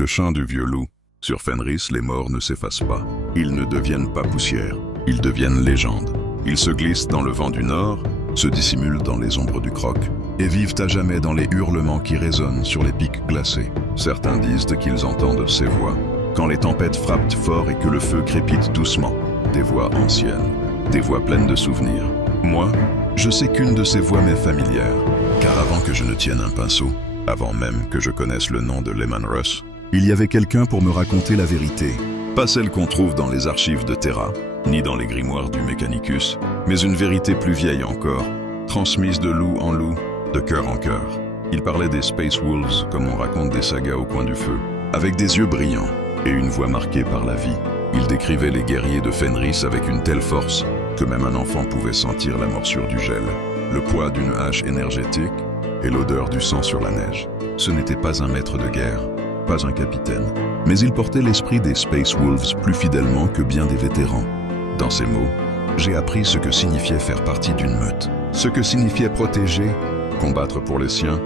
Le chant du vieux loup. Sur Fenris, les morts ne s'effacent pas. Ils ne deviennent pas poussière, ils deviennent légende. Ils se glissent dans le vent du nord, se dissimulent dans les ombres du croc, et vivent à jamais dans les hurlements qui résonnent sur les pics glacés. Certains disent qu'ils entendent ces voix, quand les tempêtes frappent fort et que le feu crépite doucement. Des voix anciennes, des voix pleines de souvenirs. Moi, je sais qu'une de ces voix m'est familière, car avant que je ne tienne un pinceau, avant même que je connaisse le nom de Leman Russ, il y avait quelqu'un pour me raconter la vérité. Pas celle qu'on trouve dans les archives de Terra, ni dans les grimoires du Mechanicus, mais une vérité plus vieille encore, transmise de loup en loup, de cœur en cœur. Il parlait des Space Wolves comme on raconte des sagas au coin du feu, avec des yeux brillants et une voix marquée par la vie. Il décrivait les guerriers de Fenris avec une telle force que même un enfant pouvait sentir la morsure du gel, le poids d'une hache énergétique et l'odeur du sang sur la neige. Ce n'était pas un maître de guerre, pas un capitaine, mais il portait l'esprit des Space Wolves plus fidèlement que bien des vétérans. Dans ces mots, j'ai appris ce que signifiait faire partie d'une meute, ce que signifiait protéger, combattre pour les siens,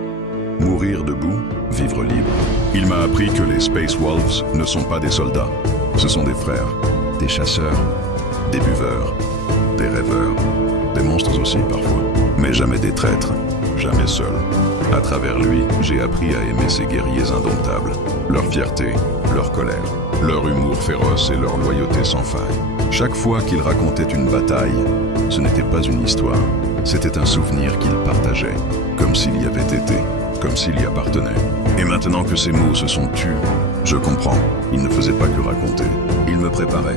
mourir debout, vivre libre. Il m'a appris que les Space Wolves ne sont pas des soldats, ce sont des frères, des chasseurs, des buveurs, des rêveurs, des monstres aussi parfois, mais jamais des traîtres, jamais seuls. À travers lui, j'ai appris à aimer ces guerriers indomptables, leur fierté, leur colère, leur humour féroce et leur loyauté sans faille. Chaque fois qu'il racontait une bataille, ce n'était pas une histoire, c'était un souvenir qu'il partageait, comme s'il y avait été, comme s'il y appartenait. Et maintenant que ces mots se sont tus, je comprends, il ne faisait pas que raconter, il me préparait,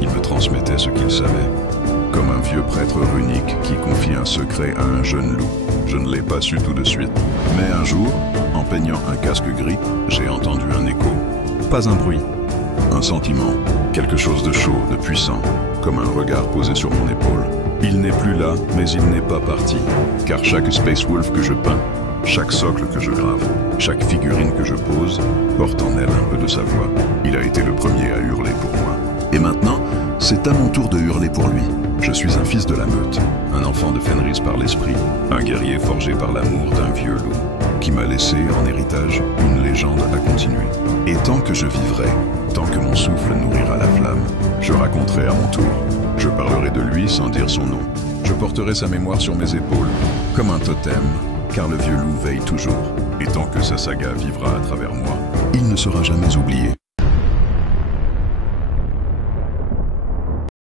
il me transmettait ce qu'il savait, comme un vieux prêtre runique qui confie un secret à un jeune loup. Je ne l'ai pas su tout de suite. Mais un jour, en peignant un casque gris, j'ai entendu un écho. Pas un bruit, un sentiment, quelque chose de chaud, de puissant, comme un regard posé sur mon épaule. Il n'est plus là, mais il n'est pas parti. Car chaque Space Wolf que je peins, chaque socle que je grave, chaque figurine que je pose, porte en elle un peu de sa voix. Il a été le premier à hurler pour moi. Et maintenant, c'est à mon tour de hurler pour lui. Je suis un fils de la meute, un enfant de Fenris par l'esprit, un guerrier forgé par l'amour d'un vieux loup, qui m'a laissé en héritage une légende à continuer. Et tant que je vivrai, tant que mon souffle nourrira la flamme, je raconterai à mon tour. Je parlerai de lui sans dire son nom. Je porterai sa mémoire sur mes épaules, comme un totem, car le vieux loup veille toujours. Et tant que sa saga vivra à travers moi, il ne sera jamais oublié.